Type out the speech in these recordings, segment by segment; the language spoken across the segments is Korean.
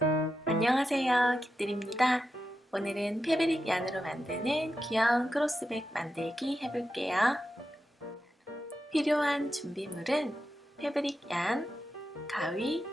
안녕하세요, 깃들입니다. 오늘은 패브릭 얀으로 만드는 귀여운 크로스백 만들기 해볼게요. 필요한 준비물은 패브릭 얀, 가위,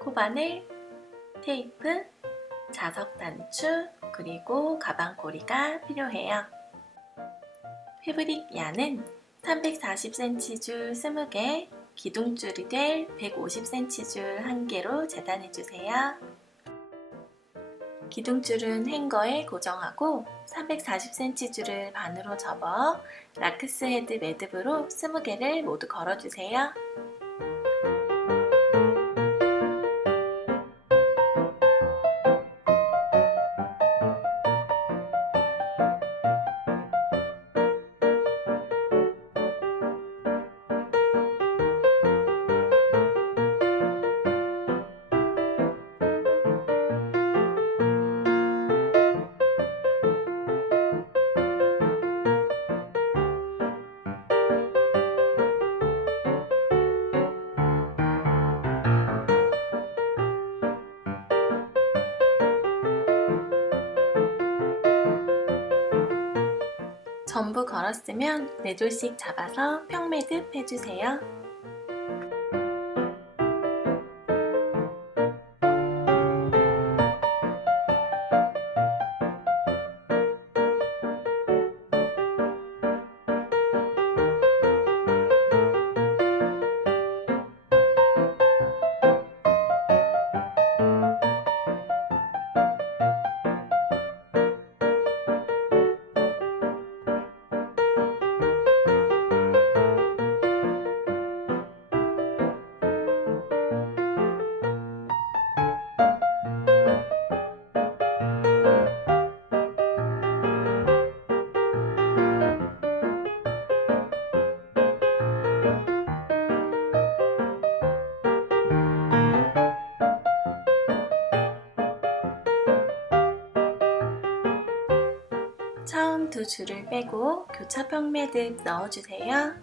코바늘, 테이프, 자석 단추, 그리고 가방고리가 필요해요. 패브릭 얀은 340cm 줄 20개, 기둥줄이 될 150cm 줄 1개로 재단해주세요. 기둥줄은 행거에 고정하고 340cm 줄을 반으로 접어 라크스 헤드 매듭으로 20개를 모두 걸어주세요. 전부 걸었으면 4줄씩 잡아서 평매듭 해주세요. 처음 두 줄을 빼고 교차 평매듭 넣어주세요.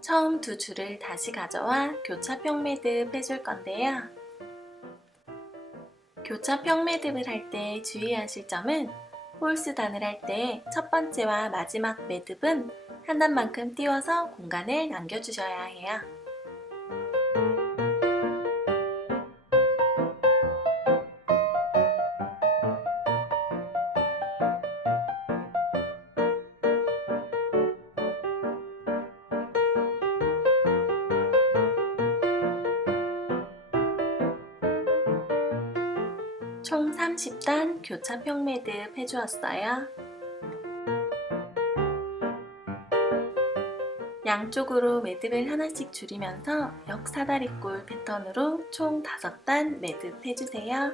처음 두 줄을 다시 가져와 교차 평매듭 해줄 건데요. 교차 평매듭을 할 때 주의하실 점은 홀스단을 할 때 첫 번째와 마지막 매듭은 한 단만큼 띄워서 공간을 남겨주셔야 해요. 총 30단 교차 평매듭 해주었어요. 양쪽으로 매듭을 하나씩 줄이면서 역사다리꼴 패턴으로 총 5단 매듭 해주세요.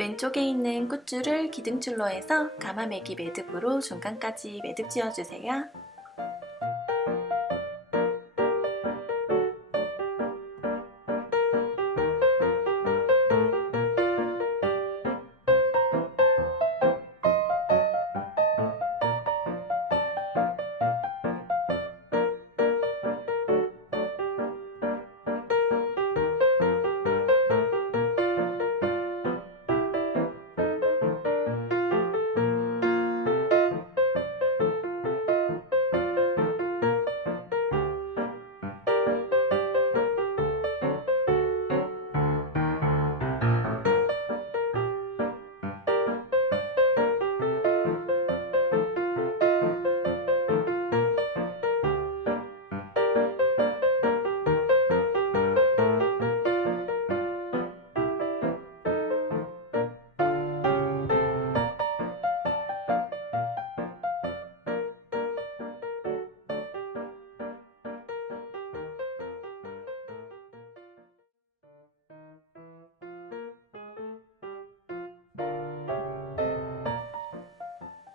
왼쪽에 있는 끝줄을 기둥줄로 해서 가마매기 매듭으로 중간까지 매듭 지어주세요.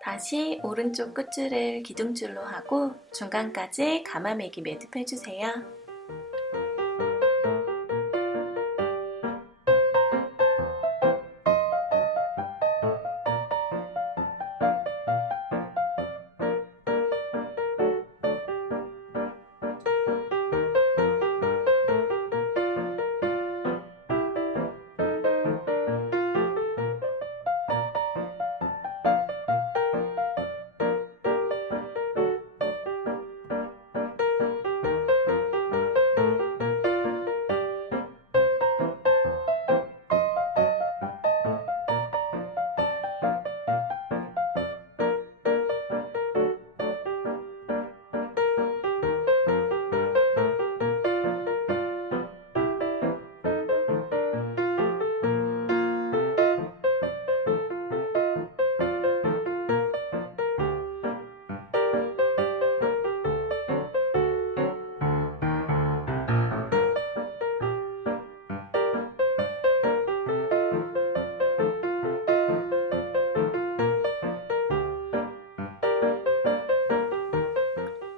다시 오른쪽 끝줄을 기둥줄로 하고 중간까지 가마매기 매듭해주세요.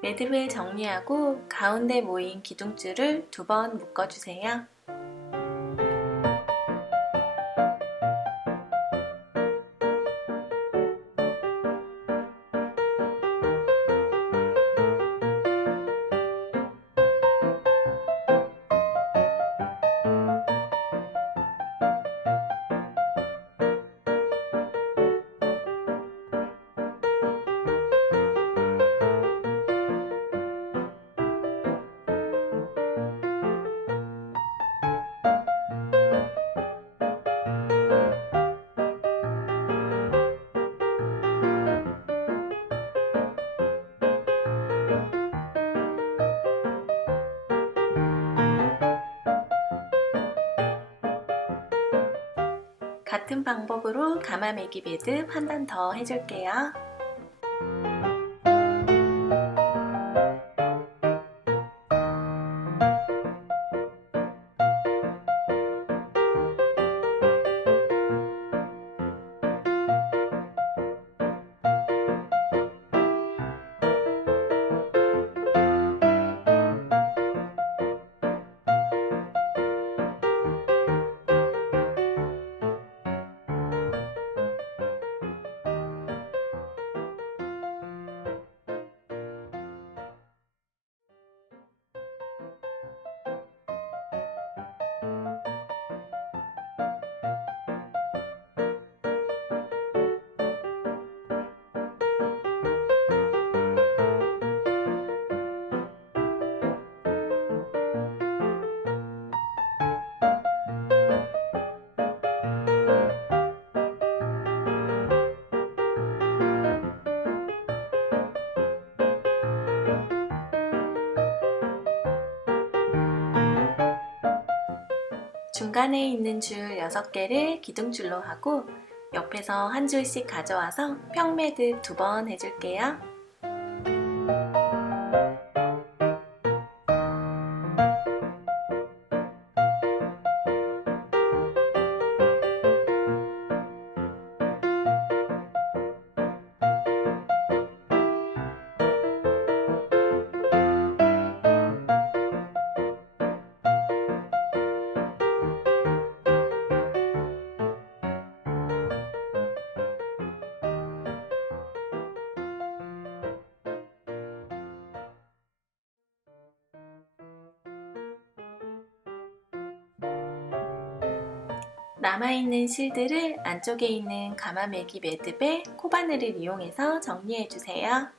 매듭을 정리하고 가운데 모인 기둥줄을 2번 묶어주세요. 같은 방법으로 가마매기 매듭 한 단 더 해줄게요. 중간에 있는 줄 6개를 기둥줄로 하고 옆에서 한 줄씩 가져와서 평매듭 2번 해줄게요. 남아있는 실들을 안쪽에 있는 가마매기 매듭에 코바늘을 이용해서 정리해주세요.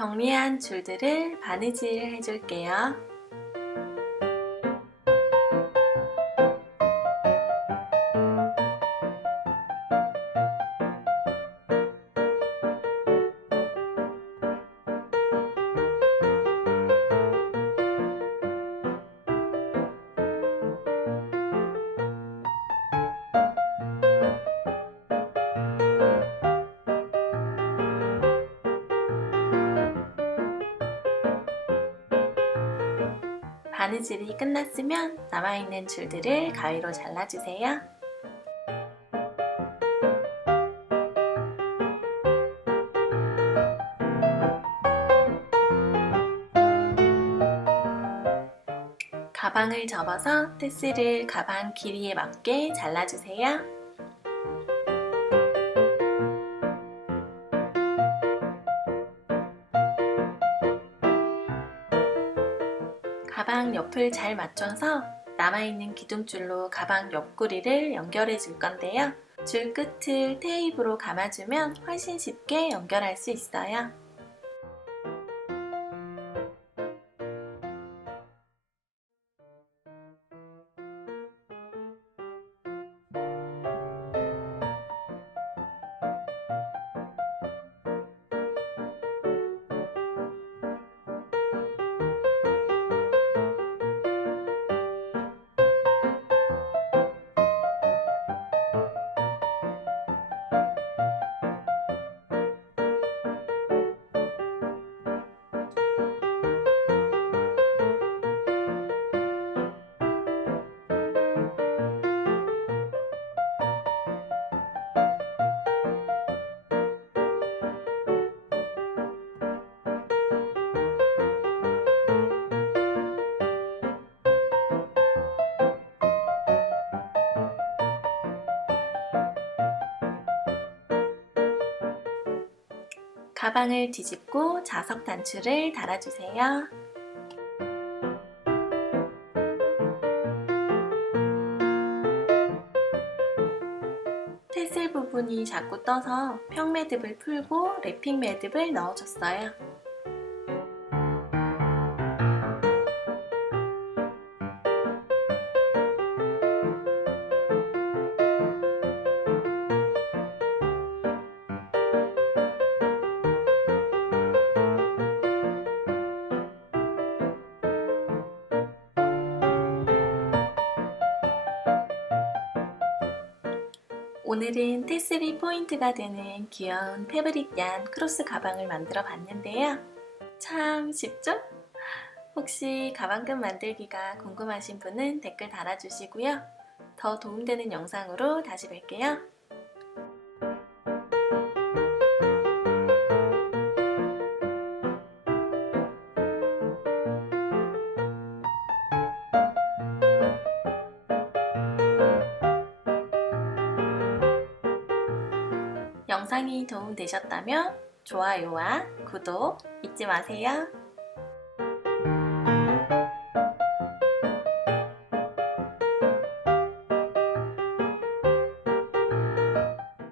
정리한 줄들을 바느질 해줄게요. 바느질이 끝났으면 남아있는 줄들을 가위로 잘라주세요. 가방을 접어서 테스를 가방 길이에 맞게 잘라주세요. 가방 옆을 잘 맞춰서 남아있는 기둥줄로 가방 옆구리를 연결해 줄 건데요. 줄 끝을 테이프로 감아주면 훨씬 쉽게 연결할 수 있어요. 가방을 뒤집고 자석 단추를 달아주세요. 테슬 부분이 자꾸 떠서 평 매듭을 풀고 랩핑 매듭을 넣어줬어요. 오늘은 테슬이 포인트가 되는 귀여운 패브릭 얀 크로스 가방을 만들어 봤는데요. 참 쉽죠? 혹시 가방끈 만들기가 궁금하신 분은 댓글 달아주시고요. 더 도움되는 영상으로 다시 뵐게요. 영상이 도움되셨다면 좋아요와 구독 잊지 마세요.